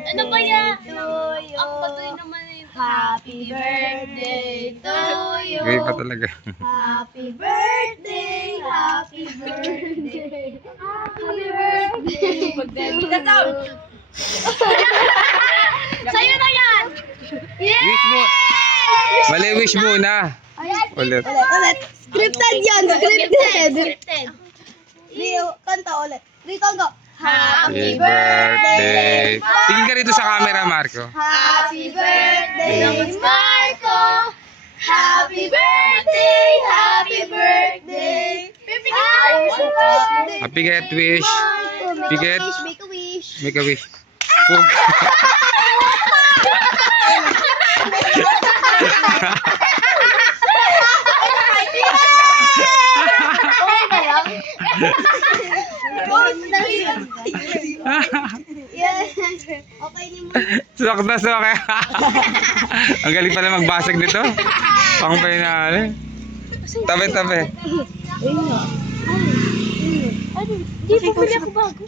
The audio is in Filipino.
birthday Ano ba yan? to you. Ang patuloy naman yun. Happy birthday to you. Gawin pa talaga. Happy birthday, happy birthday, happy birthday. Sa'yo na yan! Wish mo. Mali wish muna. Ulit. Ulit. Scripted yan, scripted. Scripted. Leo, kanta ulit. Rito go. Happy birthday. Tingin ka rito sa camera, Marco. Happy birthday, Naman, Marco! happy birthday, happy birthday. Happy get wish. Make a Biget. wish, make a wish. Make a wish. Pug. Okay ba lang? Yes. Okay ni mo. Sok na sok. Ang galing pala magbasag nito. Pang penal. Tabi-tabi. Hindi, pumili ako bago.